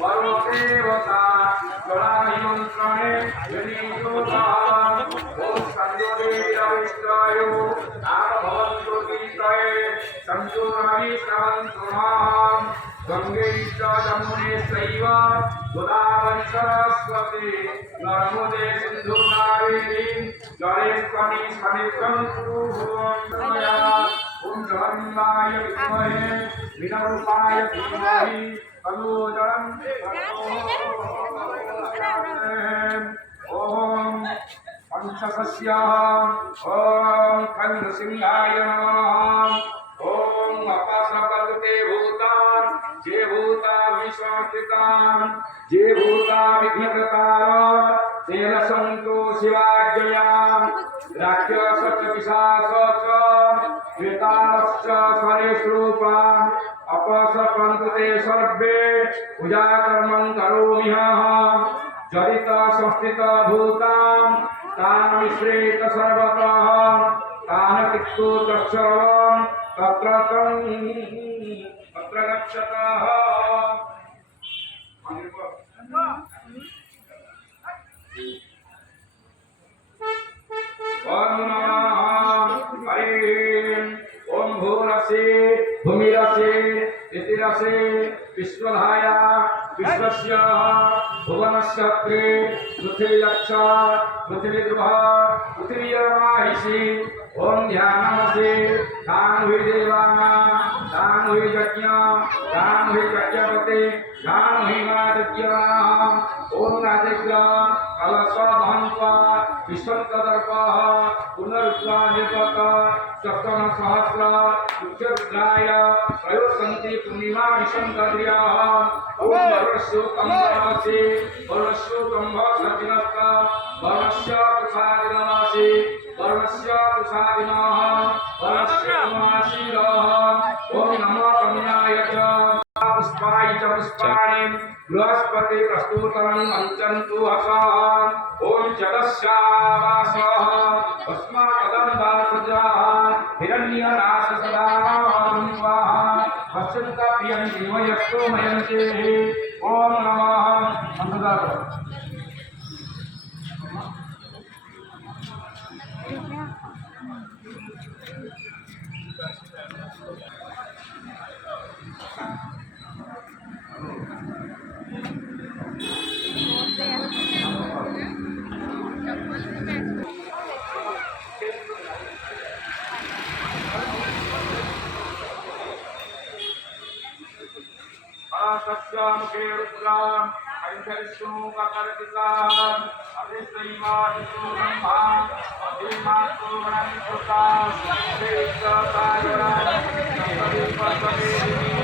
वरुदेवता गणानिमन्त्रणे विनियोगाः ओम संयोगेरविष्टायो नामभवन्तु गीतये संयोगानि श्रवन्तुमाम् गंगे च यमुने चैव गोदावरी सरस्वती नर्मदे सिन्धु कावेरी जलेस्मिन् सन्निधिं ओम जगन्नाय विद्महे विष्णुरूपाय धीमहि तन्नो ओम पंचसस्याः ओम खण्डसिंहाय नमः ओम अपासपदते भूतां जे भूता विश्वासितां जे भूता विघ्नकृताः तेन सन्तो शिवाज्ञयां राक्षसश्च पिशाचश्च प्रेताश्च सरेषरूपाम् अपसपन्तु ते सर्वे पूजाकर्मं करोम्यहं जरित संस्थित भूतां तान् मिश्रेत सर्वतः तान् तिक्तो तत्सर्वं तत्र गच्छतः ओम भूरसे भूमिरसे तितिरसे विश्वधाया विश्वस्य भुवनस्य त्रे पृथिव्यक्ष पृथिवीध्रुवः पृथिवीरमाहिषि ओम ध्यानमसे दान हुई देवाना दान हुई यज्ञ दान हुई यज्ञपते दान हुई मातज्ञा ओम नादिग्र कलशमहंत्वा विश्वन्तदर्पः पुनरुत्वा निर्गत सप्तम सहस्र उच्चरुद्राय प्रयोसन्ति पूर्णिमा विशन्तद्रियाः ओम वर्षोकं भवसि वर्षोकं भवसजिनस्त वर्षस्य प्रसादिनमासि वर्णस्य प्रसादिनः वर्णस्य कुमासीरः ओम नमो कमलाय च पुष्पाय च पुष्पाणि बृहस्पति प्रस्तुतं अञ्चन्तु हसः ओम जगस्यावासः अस्माकदम्बासजाः हिरण्यनाश सदा स्वाहा वसन्त प्रियं जीवयस्तु मयन्ते ओम नमः मंगलाय सत्यामुखे रुद्राम अरिष्टो ककरतिकाम अभिश्रीमादितो ब्रह्मा अभिमातो गणनिपुताम श्रेष्ठतायुराम सविपसवेदिनी